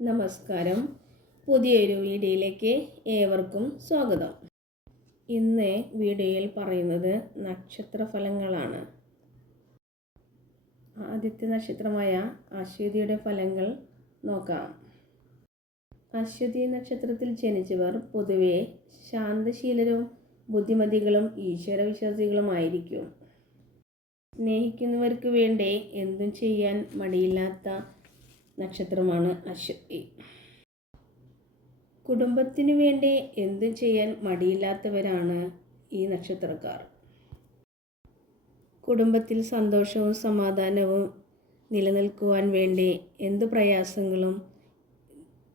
നമസ്കാരം. പുതിയൊരു വീഡിയോയിലേക്ക് ഏവർക്കും സ്വാഗതം. ഇന്ന് വീഡിയോയിൽ പറയുന്നത് നക്ഷത്രഫലങ്ങളാണ്. ആദ്യത്തെ നക്ഷത്രമായ അശ്വതിയുടെ ഫലങ്ങൾ നോക്കാം. അശ്വതി നക്ഷത്രത്തിൽ ജനിച്ചവർ പൊതുവെ ശാന്തശീലരും ബുദ്ധിമതികളും ഈശ്വരവിശ്വാസികളുമായിരിക്കും. സ്നേഹിക്കുന്നവർക്ക് വേണ്ടി എന്തും ചെയ്യാൻ മടിയില്ലാത്ത നക്ഷത്രമാണ് അശ്വതി. കുടുംബത്തിനു വേണ്ടി എന്തും ചെയ്യാൻ മടിയില്ലാത്തവരാണ് ഈ നക്ഷത്രക്കാർ. കുടുംബത്തിൽ സന്തോഷവും സമാധാനവും നിലനിൽക്കുവാൻ വേണ്ടി എന്ത് പ്രയാസങ്ങളും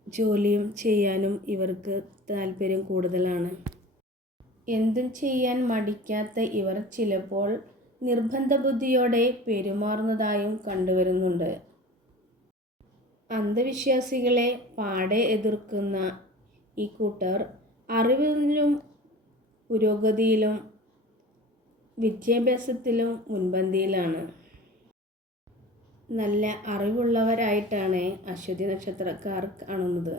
ജോലിയും ചെയ്യാനും ഇവർക്ക് താല്പര്യം കൂടുതലാണ്. എന്തും ചെയ്യാൻ മടിക്കാത്ത ഇവർ ചിലപ്പോൾ നിർബന്ധ ബുദ്ധിയോടെ പെരുമാറുന്നതായും കണ്ടുവരുന്നുണ്ട്. അന്ധവിശ്വാസികളെ പാടെ എതിർക്കുന്ന ഈ കൂട്ടർ അറിവിലും പുരോഗതിയിലും വിദ്യാഭ്യാസത്തിലും മുൻപന്തിയിലാണ്. നല്ല അറിവുള്ളവരായിട്ടാണ് അശ്വതി നക്ഷത്രക്കാർ കാണുന്നത്.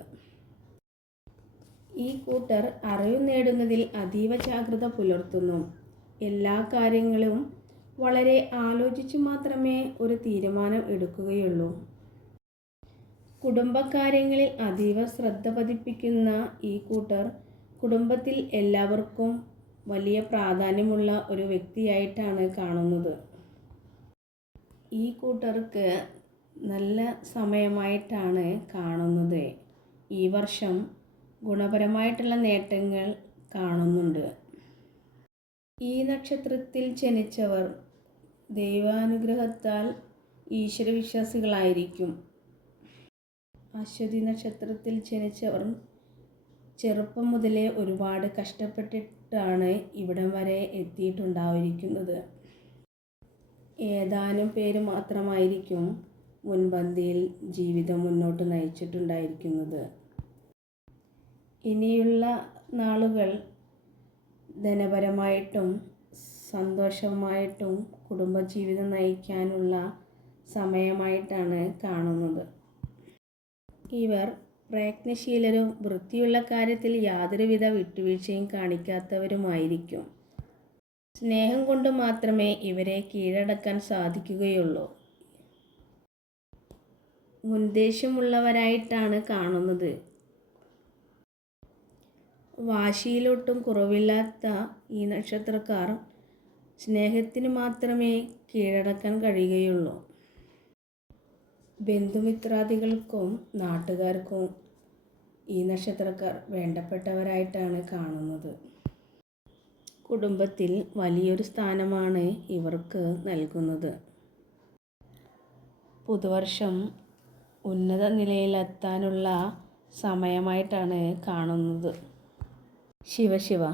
ഈ കൂട്ടർ അറിവ് നേടുന്നതിൽ അതീവ ജാഗ്രത പുലർത്തുന്നു. എല്ലാ കാര്യങ്ങളും വളരെ ആലോചിച്ചു മാത്രമേ ഒരു തീരുമാനം എടുക്കുകയുള്ളൂ. കുടുംബകാര്യങ്ങളിൽ അതീവ ശ്രദ്ധ പതിപ്പിക്കുന്ന ഈ കൂട്ടർ കുടുംബത്തിൽ എല്ലാവർക്കും വലിയ പ്രാധാന്യമുള്ള ഒരു വ്യക്തിയായിട്ടാണ് കാണുന്നത്. ഈ കൂട്ടർക്ക് നല്ല സമയമായിട്ടാണ് കാണുന്നത്. ഈ വർഷം ഗുണപരമായിട്ടുള്ള നേട്ടങ്ങൾ കാണുന്നുണ്ട്. ഈ നക്ഷത്രത്തിൽ ജനിച്ചവർ ദൈവാനുഗ്രഹത്താൽ ഈശ്വരവിശ്വാസികളായിരിക്കും. അശ്വതി നക്ഷത്രത്തിൽ ജനിച്ചവർ ചെറുപ്പം മുതലേ ഒരുപാട് കഷ്ടപ്പെട്ടിട്ടാണ് ഇവിടം വരെ എത്തിയിട്ടുണ്ടായിരിക്കുന്നത്. ഏതാനും പേര് മാത്രമായിരിക്കും മുൻപന്തിയിൽ ജീവിതം മുന്നോട്ട് നയിച്ചിട്ടുണ്ടായിരിക്കുന്നത്. ഇനിയുള്ള നാളുകൾ ധനപരമായിട്ടും സന്തോഷമായിട്ടും കുടുംബജീവിതം നയിക്കാനുള്ള സമയമായിട്ടാണ് കാണുന്നത്. ഇവർ പ്രയത്നശീലരും വൃത്തിയുള്ള കാര്യത്തിൽ യാതൊരുവിധ വിട്ടുവീഴ്ചയും കാണിക്കാത്തവരുമായിരിക്കും. സ്നേഹം കൊണ്ട് മാത്രമേ ഇവരെ കീഴടക്കാൻ സാധിക്കുകയുള്ളൂ. മുൻദേശമുള്ളവരായിട്ടാണ് കാണുന്നത്. വാശിയിലൊട്ടും കുറവില്ലാത്ത ഈ നക്ഷത്രക്കാർ സ്നേഹത്തിന് മാത്രമേ കീഴടക്കാൻ കഴിയുകയുള്ളൂ. ബന്ധുമിത്രാദികൾക്കും നാട്ടുകാർക്കും ഈ നക്ഷത്രക്കാർ വേണ്ടപ്പെട്ടവരായിട്ടാണ് കാണുന്നത്. കുടുംബത്തിൽ വലിയൊരു സ്ഥാനമാണ് ഇവർക്ക് നൽകുന്നത്. പുതുവർഷം ഉന്നത നിലയിലെത്താനുള്ള സമയമായിട്ടാണ് കാണുന്നത്. ശിവശിവ ശിവ.